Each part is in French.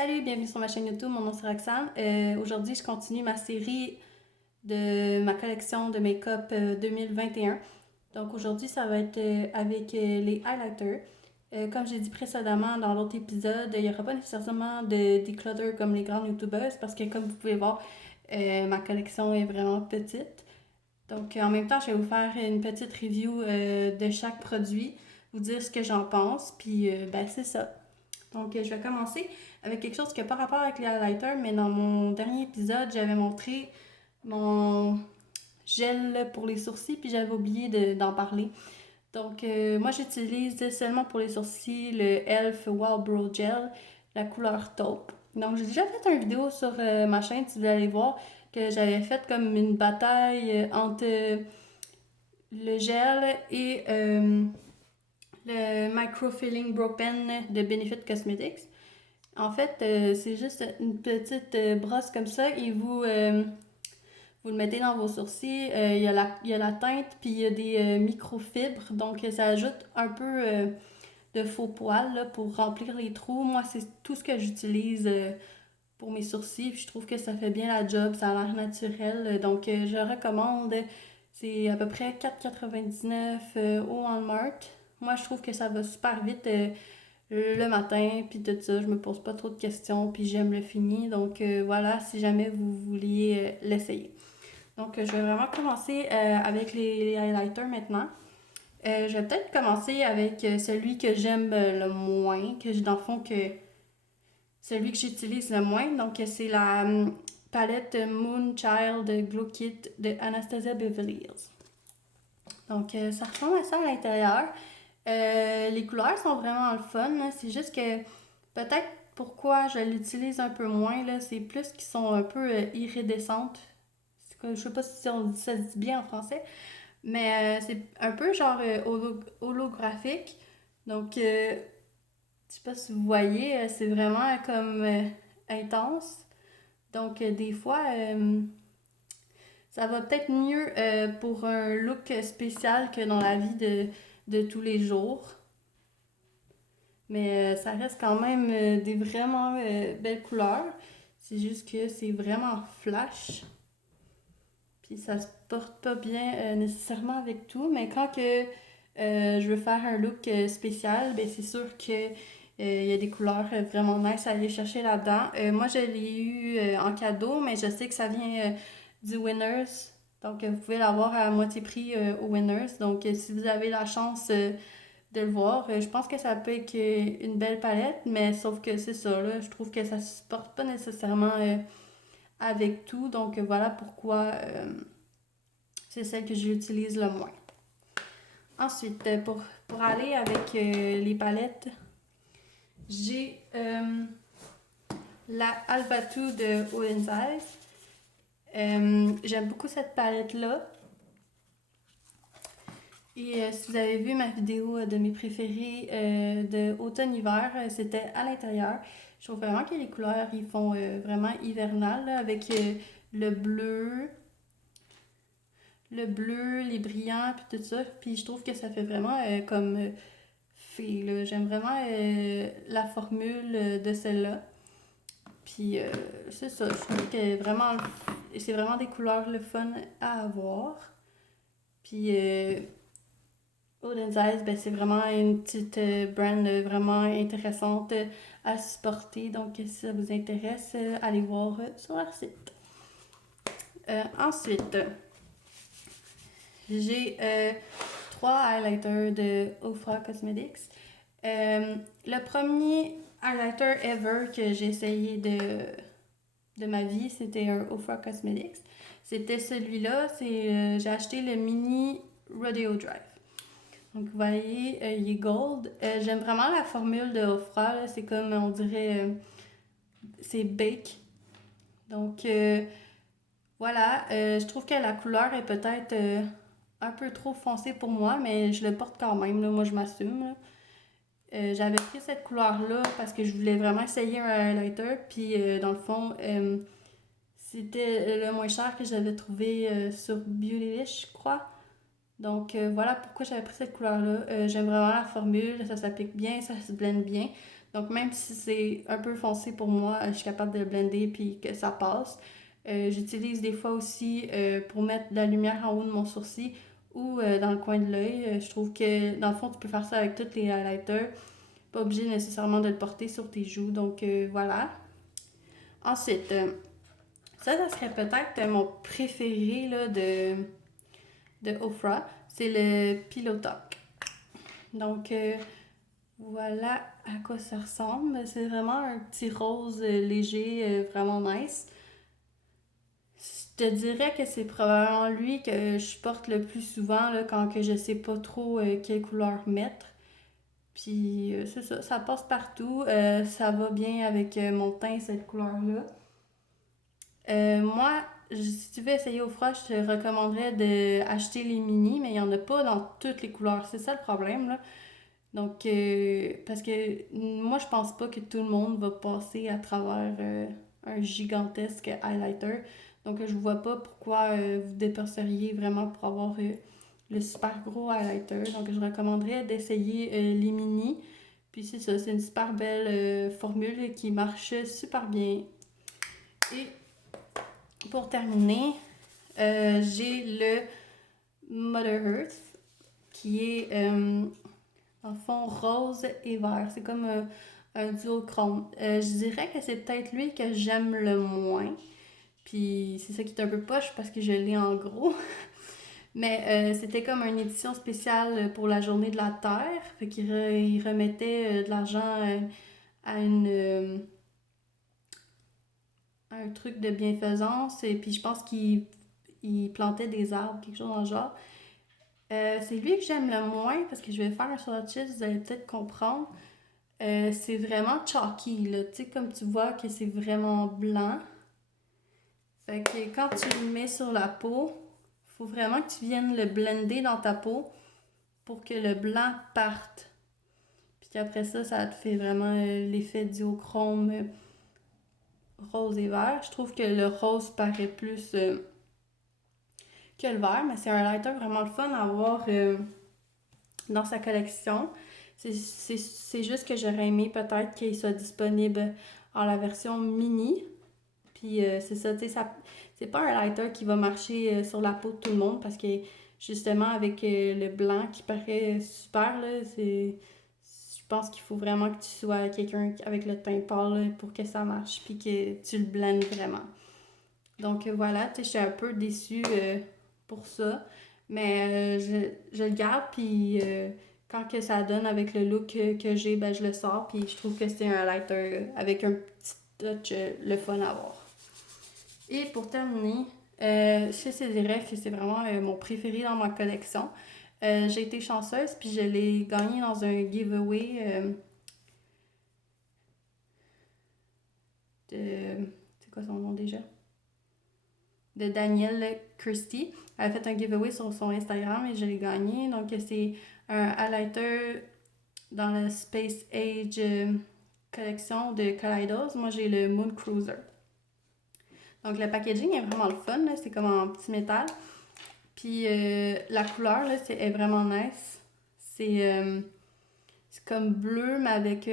Salut, bienvenue sur ma chaîne YouTube, mon nom c'est Roxane. Aujourd'hui, je continue ma série de ma collection de make-up 2021. Donc aujourd'hui, ça va être avec les highlighters. Comme j'ai dit précédemment dans l'autre épisode, il n'y aura pas nécessairement de declutter comme les grandes youtubeuses parce que comme vous pouvez voir, ma collection est vraiment petite. Donc en même temps, je vais vous faire une petite review de chaque produit, vous dire ce que j'en pense, puis ben c'est ça. Donc, je vais commencer avec quelque chose qui n'a pas rapport avec les highlighters, mais dans mon dernier épisode, j'avais montré mon gel pour les sourcils, puis j'avais oublié d'en parler. Donc, moi, j'utilise seulement pour les sourcils le e.l.f. Wow Brow Gel, la couleur taupe. Donc, j'ai déjà fait une vidéo sur ma chaîne, si vous allez voir, que j'avais fait comme une bataille entre le gel et le Microfilling Brow Pen de Benefit Cosmetics. En fait, c'est juste une petite brosse comme ça et vous le mettez dans vos sourcils. Il y a la teinte, puis il y a des microfibres, donc ça ajoute un peu de faux poils là, pour remplir les trous. Moi, c'est tout ce que j'utilise pour mes sourcils, puis je trouve que ça fait bien la job, ça a l'air naturel. Donc, je recommande. C'est à peu près 4,99 au Walmart. Moi, je trouve que ça va super vite le matin, puis tout ça, je me pose pas trop de questions, puis j'aime le fini. Donc voilà, si jamais vous vouliez l'essayer. Donc je vais vraiment commencer avec les highlighters maintenant. Je vais peut-être commencer avec celui que j'aime le moins, dans le fond, celui que j'utilise le moins. Donc c'est la palette Moonchild Glow Kit de Anastasia Beverly Hills. Donc ça ressemble à ça à l'intérieur. Les couleurs sont vraiment le fun, là. C'est juste que peut-être pourquoi je l'utilise un peu moins, là, c'est plus qu'ils sont un peu iridescentes. Je sais pas si on dit, ça se dit bien en français, mais c'est un peu genre holographique. Donc, je sais pas si vous voyez, c'est vraiment comme intense. Donc, des fois, ça va peut-être mieux pour un look spécial que dans la vie de tous les jours. Mais ça reste quand même des vraiment belles couleurs. C'est juste que c'est vraiment flash. Puis ça se porte pas bien nécessairement avec tout. Mais quand que je veux faire un look spécial, ben c'est sûr que il y a des couleurs vraiment nice à aller chercher là-dedans. Moi, je l'ai eu en cadeau, mais je sais que ça vient du Winners. Donc, vous pouvez l'avoir à moitié prix au Winners. Donc, si vous avez la chance de le voir. Je pense que ça peut être une belle palette, mais sauf que c'est ça, là, je trouve que ça se porte pas nécessairement avec tout, donc voilà pourquoi c'est celle que j'utilise le moins. Ensuite, pour aller avec les palettes, j'ai la Alba 2 de Oden's j'aime beaucoup cette palette-là. Et si vous avez vu ma vidéo de mes préférés de automne-hiver, c'était à l'intérieur. Je trouve vraiment que les couleurs, ils font vraiment hivernal, là, avec le bleu, les brillants, puis tout ça. Puis je trouve que ça fait vraiment comme fée, là. J'aime vraiment la formule de celle-là. Puis c'est ça, je trouve que vraiment, c'est vraiment des couleurs le fun à avoir. Puis Oden's Eyes, ben, c'est vraiment une petite brand vraiment intéressante à supporter. Donc, si ça vous intéresse, allez voir sur leur site. Ensuite, j'ai trois highlighters de Ofra Cosmetics. Le premier highlighter ever que j'ai essayé de ma vie, c'était un Ofra Cosmetics. C'était celui-là. J'ai acheté le mini Rodeo Drive. Donc, vous voyez, il est gold. J'aime vraiment la formule de Ofra, là. C'est comme, on dirait, c'est bake. Donc, voilà. Je trouve que la couleur est peut-être un peu trop foncée pour moi, mais je le porte quand même, là. Moi, je m'assume, là. J'avais pris cette couleur-là parce que je voulais vraiment essayer un highlighter. Puis, dans le fond, c'était le moins cher que j'avais trouvé sur Beautylish, je crois. Donc voilà pourquoi j'avais pris cette couleur-là. J'aime vraiment la formule, ça s'applique bien, ça se blende bien. Donc même si c'est un peu foncé pour moi, je suis capable de le blender puis que ça passe. J'utilise des fois aussi pour mettre de la lumière en haut de mon sourcil ou dans le coin de l'œil. Je trouve que dans le fond, tu peux faire ça avec tous les highlighters. Pas obligé nécessairement de le porter sur tes joues. Donc voilà. Ensuite, ça serait peut-être mon préféré là, de Ofra. C'est le Pillow Talk. Donc voilà à quoi ça ressemble. C'est vraiment un petit rose léger, vraiment nice. Je te dirais que c'est probablement lui que je porte le plus souvent là, quand que je sais pas trop quelle couleur mettre. Puis c'est ça, ça passe partout. Ça va bien avec mon teint, cette couleur-là. Moi, si tu veux essayer au froid, je te recommanderais d'acheter les mini, mais il n'y en a pas dans toutes les couleurs. C'est ça le problème, là. Donc, parce que moi, je pense pas que tout le monde va passer à travers un gigantesque highlighter. Donc, je vois pas pourquoi vous dépenseriez vraiment pour avoir le super gros highlighter. Donc, je recommanderais d'essayer les mini. Puis c'est ça, c'est une super belle formule qui marche super bien. Et pour terminer, j'ai le Mother Earth qui est en fond rose et vert. C'est comme un duochrome. Je dirais que c'est peut-être lui que j'aime le moins. Puis c'est ça qui est un peu poche parce que je l'ai en gros. Mais c'était comme une édition spéciale pour la journée de la Terre. Fait qu'il il remettait de l'argent à un truc de bienfaisance. Et puis je pense qu'il plantait des arbres, quelque chose dans le genre. C'est lui que j'aime le moins parce que je vais faire un swatch, vous allez peut-être comprendre. C'est vraiment chalky, là. Tu sais, comme tu vois que c'est vraiment blanc. Fait que quand tu le mets sur la peau, faut vraiment que tu viennes le blender dans ta peau pour que le blanc parte. Puis qu'après ça, ça te fait vraiment l'effet duochrome rose et vert. Je trouve que le rose paraît plus que le vert, mais c'est un highlighter vraiment le fun à avoir dans sa collection. C'est juste que j'aurais aimé peut-être qu'il soit disponible en la version mini. Puis c'est ça, tu sais, c'est pas un highlighter qui va marcher sur la peau de tout le monde parce que justement avec le blanc qui paraît super, là, je pense qu'il faut vraiment que tu sois quelqu'un avec le teint pâle là, pour que ça marche puis que tu le blendes vraiment. Donc voilà, tu sais, je suis un peu déçue pour ça. Mais je le garde, puis quand que ça donne avec le look que j'ai, ben je le sors, puis je trouve que c'est un highlighter avec un petit touch le fun à voir. Et pour terminer, je te dirais que c'est vraiment mon préféré dans ma collection. J'ai été chanceuse, puis je l'ai gagné dans un giveaway de... C'est quoi son nom déjà? De Danielle Christie. Elle a fait un giveaway sur son Instagram et je l'ai gagné. Donc, c'est un highlighter dans la Space Age collection de Kaleidos. Moi, j'ai le Moon Cruiser. Donc, le packaging est vraiment le fun. Là. C'est comme en petit métal. Puis, la couleur, là, est vraiment nice. C'est comme bleu, mais avec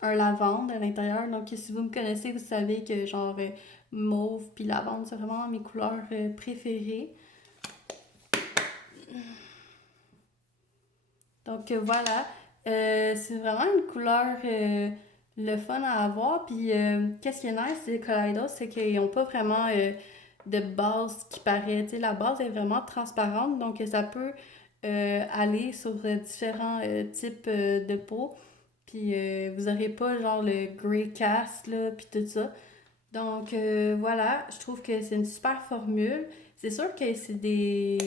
un lavande à l'intérieur. Donc, si vous me connaissez, vous savez que genre mauve puis lavande, c'est vraiment mes couleurs préférées. Donc, voilà. C'est vraiment une couleur le fun à avoir. Puis, qu'est-ce qui est nice des Kaleidos, c'est qu'ils n'ont pas vraiment de base qui paraît. Tu sais, la base est vraiment transparente, donc ça peut aller sur différents types de peau. Puis vous n'aurez pas genre le grey cast, là, puis tout ça. Donc voilà, je trouve que c'est une super formule. C'est sûr que c'est des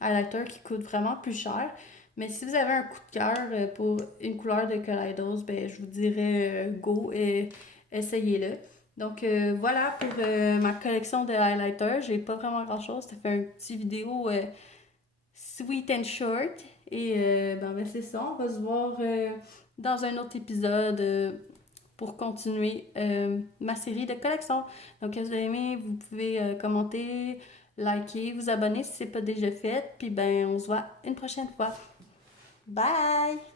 highlighters qui coûtent vraiment plus cher. Mais si vous avez un coup de cœur pour une couleur de Kaleidos, ben, je vous dirais go et essayez-le. Donc voilà pour ma collection de highlighters. J'ai pas vraiment grand chose. Ça fait un petit vidéo sweet and short. Et ben, c'est ça. On va se voir dans un autre épisode pour continuer ma série de collections. Donc, si vous avez aimé, vous pouvez commenter, liker, vous abonner si ce n'est pas déjà fait. Puis, ben, on se voit une prochaine fois. Bye!